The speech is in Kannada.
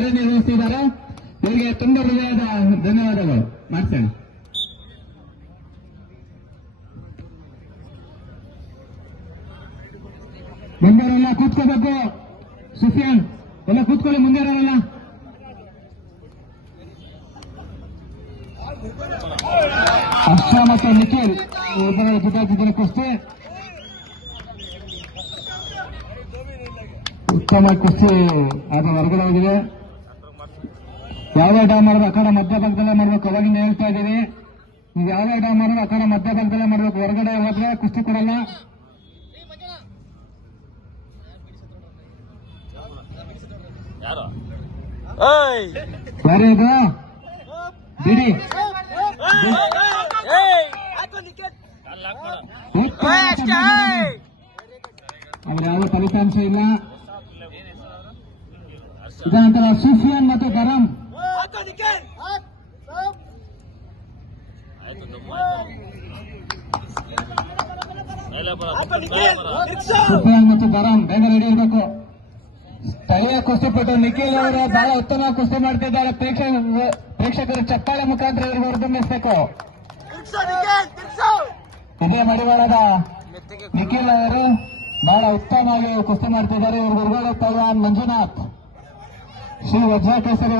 ಕಾರ್ಯನಿರ್ವಹಿಸಿದ್ದಾರೆ. ಇವರಿಗೆ ತುಂಬ ಹೃದಯದ ಧನ್ಯವಾದಗಳು. ಮಾಡ್ತೇನೆ. ಮುಂದೆಲ್ಲ ಕೂತ್ಕೋಬೇಕು. ಸುಫಿಯಾನ್ ಎಲ್ಲ ಕೂತ್ಕೊಳ್ಳಿ. ಮುಂದೆ ಇರೋಲ್ಲ. ಹರ್ಷ ಮತ್ತು ನಿಖಿಲ್ ಇಬ್ಬರ ಜೊತೆ ಕುಸ್ತಿ ಉತ್ತಮ ಕುಸ್ತಿ ಅದು ಹೊರಗಡೆ ಹೋಗಿದೆ. ಯಾವುದೇ ಡಾ ಮಾಡೋದು ಆ ಕಡೆ ಮಧ್ಯಭಾಗದಲ್ಲೇ ಮಾಡ್ಬೇಕು. ಅವಾಗಿಂದ ಹೇಳ್ತಾ ಇದ್ದೀವಿ, ನೀವು ಯಾವುದೇ ಡಾ ಮಾಡೋದು ಆ ಕಡೆ ಮಧ್ಯಭಾಗದಲ್ಲೇ ಮಾಡ್ಬೇಕು. ಹೊರಗಡೆ ಹೋದ್ರೆ ಕುಸ್ತಿ ಕೊಡಲ್ಲ. ಯಾರು ಇದು ಬಿಡಿ. ಅವ್ರು ಯಾವ ಫಲಿತಾಂಶ ಇಲ್ಲ. ಇದನಂತರ ಸುಫಿಯಾನ್ ಮತ್ತು ಗರಂ. ಸುಫಿಯಾನ್ ಮತ್ತು ಗರಂ ಬೇಗ ರೆಡಿ ಇರಬೇಕು. ಸ್ಥಳೀಯ ಕುಸ್ತಿಪಟು ನಿಖಿಲ್ ಅವರು ಬಹಳ ಉತ್ತಮ ಕುಸ್ತಿ ಮಾಡ್ತಿದ್ದಾರೆ. ಪ್ರೇಕ್ಷಕರು ಚಪ್ಪಾಳೆ ಮುಖಾಂತರ ಇವರಿಗೆ ಹೊರತುಂಬಿಸಬೇಕು. ಇದೇ ಮಡಿವಾಳದ ನಿಖಿಲ್ ಅವರು ಬಹಳ ಉತ್ತಮವಾಗಿ ಕುಸ್ತಿ ಮಾಡ್ತಿದ್ದಾರೆ. ಇವರು ಗುರುಗಳ ಪೈಲ್ವಾನ್ ಮಂಜುನಾಥ್ ಶ್ರೀ ವಜ್ರ ಕೇಸರಿ